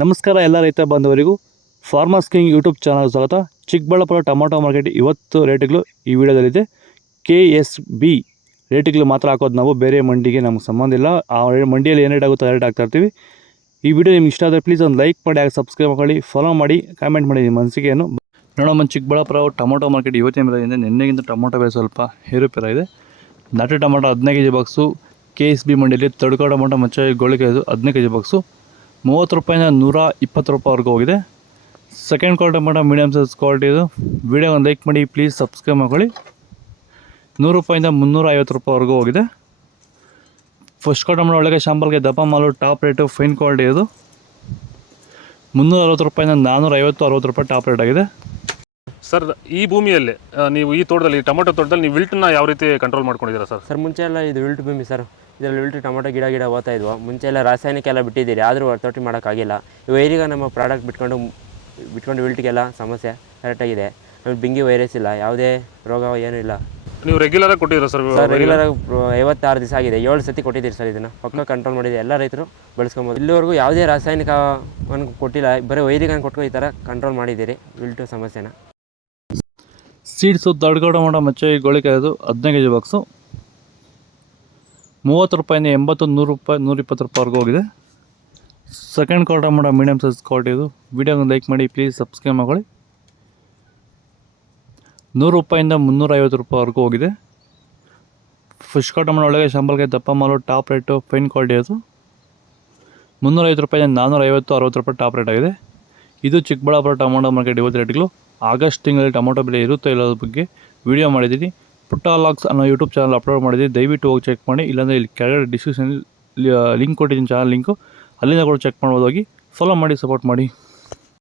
ನಮಸ್ಕಾರ ಎಲ್ಲ ರೈತ ಬಾಂಧವರಿಗೂ ಫಾರ್ಮರ್ಸ್ ಕಿಂಗ್ ಯೂಟ್ಯೂಬ್ ಚಾನಲ್ ಸ್ವಾಗತ. ಚಿಕ್ಕಬಳ್ಳಾಪುರ ಟೊಮೊಟೊ ಮಾರ್ಕೆಟ್ ಇವತ್ತು ರೇಟ್ಗಳು ಈ ವಿಡಿಯೋದಲ್ಲಿದೆ. KSB ರೇಟ್ಗಳು ಮಾತ್ರ ಹಾಕೋದು ನಾವು, ಬೇರೆ ಮಂಡಿಗೆ ನಮ್ಗೆ ಸಂಬಂಧ ಇಲ್ಲ. ಆ ಮಂಡಿಯಲ್ಲಿ ಏನು ರೇಟ್ ಆಗುತ್ತೋ ರೇಟ್ ಹಾಕ್ತಾ ಇರ್ತೀವಿ. ಈ ವಿಡಿಯೋ ನಿಮ್ಗೆ ಇಷ್ಟ ಆದರೆ ಪ್ಲೀಸ್ ಒಂದು ಲೈಕ್ ಮಾಡಿ, ಹಾಗೆ ಸಬ್ಸ್ಕ್ರೈಬ್ ಮಾಡಿ, ಫಾಲೋ ಮಾಡಿ, ಕಾಮೆಂಟ್ ಮಾಡಿ ನಿಮ್ಮ ಮನಸ್ಸಿಗೆನು. ನೋಡೋಣ, ಚಿಕ್ಕಬಳ್ಳಾಪುರ ಟೊಮೊಟೊ ಮಾರ್ಕೆಟ್ ಇವತ್ತಿನ ಬೆಲೆಯಿಂದ ನಿನ್ನೆಗಿಂತ ಟೊಮೊಟೊ ಬೆಲೆ ಸ್ವಲ್ಪ ಏರುಪೇರಾಗಿದೆ. ನಾಟಿ ಟೊಮೊಟೊ 15 kg ಬಾಕ್ಸು KSB ಮಂಡಿಯಲ್ಲಿ, ತಡ್ಕೋ ಟೊಮೊಟೊ ಮಚ್ಚ ಗೋಳಿಕೆ 15 kg ಬಾಕ್ಸು 30 ರೂಪಾಯಿಂದ 120 ರೂಪಾಯಿವರೆಗೂ ಹೋಗಿದೆ. Second quality tomato medium size quality ಇದು. ವಿಡಿಯೋ ಒಂದು ಲೈಕ್ ಮಾಡಿ, ಪ್ಲೀಸ್ ಸಬ್ಸ್ಕ್ರೈಬ್ ಮಾಡ್ಕೊಳ್ಳಿ. 100 ರೂಪಾಯಿಂದ 350 ರೂಪಾಯಿವರೆಗೂ ಹೋಗಿದೆ. ಫಸ್ಟ್ ಕ್ವಾಲಿಟಿ ಟೊಮೊಟೊ ಒಳಗೆ ಶಾಂಪಲ್ಗೆ ದಪ್ಪ ಮಾಲು ಟಾಪ್ ರೇಟು ಫೈನ್ ಕ್ವಾಲಿಟಿ ಇದು. 360 ರೂಪಾಯಿಂದ 450-60 ರೂಪಾಯಿ ಟಾಪ್ ರೇಟ್ ಆಗಿದೆ. ಸರ್, ಈ ಭೂಮಿಯಲ್ಲಿ ನೀವು ಈ ತೋಟದಲ್ಲಿ ಟೊಮೊಟೊ ತೋಟದಲ್ಲಿ ನೀವು ವಿಲ್ಟನ್ನ ಯಾವ ರೀತಿ ಕಂಟ್ರೋಲ್ ಮಾಡ್ಕೊಂಡಿದ್ದೀರಾ ಸರ್? ಸರ್, ಮುಂಚೆ ಎಲ್ಲ ಇದು ವಿಲ್ಟ್ ಭೂಮಿ ಸರ್. ಇದರಲ್ಲಿ ವಿಲ್ಟ್ ಟೊಮೊಟೊ ಗಿಡ ಓದ್ತಾ ಇದ್ವು. ಮುಂಚೆ ಎಲ್ಲ ರಾಸಾಯನಿಕ ಎಲ್ಲ ಬಿಟ್ಟಿದ್ದೀರಿ, ಆದರೂ ವರ್ತೋಟಿ ಮಾಡೋಕ್ಕಾಗಿಲ್ಲ. ಈಗ ನಮ್ಮ ಪ್ರಾಡಕ್ಟ್ ಬಿಟ್ಕೊಂಡು ವಿಲ್ಟ್ಗೆಲ್ಲ ಸಮಸ್ಯೆ ಕರೆಕ್ಟಾಗಿದೆ. ಆಮೇಲೆ ಬಿಂಗಿ ವೈರಸ್ ಇಲ್ಲ, ಯಾವುದೇ ರೋಗ ಏನೂ ಇಲ್ಲ. ನೀವು ರೆಗ್ಯುಲರಾಗಿ ಕೊಟ್ಟಿದ್ದೀರಾ ಸರ್? ರೆಗ್ಯುಲರಾಗಿ 56 ದಿವಸ ಆಗಿದೆ, 7 ಸತಿ ಕೊಟ್ಟಿದ್ದೀರಿ ಸರ್. ಇದನ್ನು ಪಕ್ಕ ಕಂಟ್ರೋಲ್ ಮಾಡಿದೆ, ಎಲ್ಲ ರೈತರು ಬಳಸ್ಕೊಬೋದು. ಇಲ್ಲಿವರೆಗೂ ಯಾವುದೇ ರಾಸಾಯನಿಕವನ್ನು ಕೊಟ್ಟಿಲ್ಲ, ಬರೀ ವೈದಿಕನ ಕೊಟ್ಟು ಈ ಥರ ಕಂಟ್ರೋಲ್ ಮಾಡಿದ್ದೀರಿ ವಿಲ್ಟು ಸಮಸ್ಯೆನ. ಸೀಡ್ಸು ತಡ್ಕೋ ಟೊಮೊಟೊ ಮಚ್ಚೆ ಗೋಳಿಕೆ 15 kg ಬಾಕ್ಸು 30 ರೂಪಾಯಿಂದ 80-100 ರೂಪಾಯಿ 120 ರೂಪಾಯಿವರೆಗೂ ಹೋಗಿದೆ. Second quality tomato medium size quality ಇದು. ವಿಡಿಯೋನ ಲೈಕ್ ಮಾಡಿ, ಪ್ಲೀಸ್ ಸಬ್ಸ್ಕ್ರೈಬ್ ಮಾಡ್ಕೊಳ್ಳಿ. 100 ರೂಪಾಯಿಂದ 350 ರೂಪಾಯಿವರೆಗೂ ಹೋಗಿದೆ. ಫಸ್ಟ್ ಕ್ವಾಲಿಟಿ ಟೊಮೊಟೊ ಒಳಗೆ ಶಾಂಪಲ್ಗೆ ದಪ್ಪ ಮಾಲು ಟಾಪ್ ರೇಟು ಫೈನ್ ಕ್ವಾಲಿಟಿ ಅದು. 350 ರೂಪಾಯಿಂದ 450-60 ರೂಪಾಯಿ ಟಾಪ್ ರೇಟ್ ಆಗಿದೆ. ಇದು ಚಿಕ್ಕಬಳ್ಳಾಪುರ ಟೊಮೊಟೊ ಮಾರ್ಕೆಟ್ ಇವತ್ತು ರೇಟ್ಗಳು. ಆಗಸ್ಟ್ ತಿಂಗಳಲ್ಲಿ ಟೊಮೊಟೊ ಬೆಲೆ ಇರುತ್ತೋ ಇಲ್ಲದ್ರ ಬಗ್ಗೆ ವಿಡಿಯೋ ಮಾಡಿದ್ದೀನಿ. ಪುಟ್ಟ ಲಾಗ್ಸ್ ಅನ್ನೋ ಯೂಟ್ಯೂಬ್ ಚಾನಲ್ ಅಪ್ಲೋಡ್ ಮಾಡಿದ್ದೀನಿ, ದಯವಿಟ್ಟು ಹೋಗಿ ಚೆಕ್ ಮಾಡಿ. ಇಲ್ಲಾಂದರೆ ಇಲ್ಲಿ ಕೆಳಗಡೆ ಡಿಸ್ಕ್ರಿಪ್ಷನಲ್ಲಿ ಲಿಂಕ್ ಕೊಟ್ಟಿದ್ದೀನಿ, ಚಾನಲ್ ಲಿಂಕು, ಅಲ್ಲಿಂದ ಕೂಡ ಚೆಕ್ ಮಾಡ್ಬೋದು. ಹೋಗಿ ಫಾಲೋ ಮಾಡಿ, ಸಪೋರ್ಟ್ ಮಾಡಿ.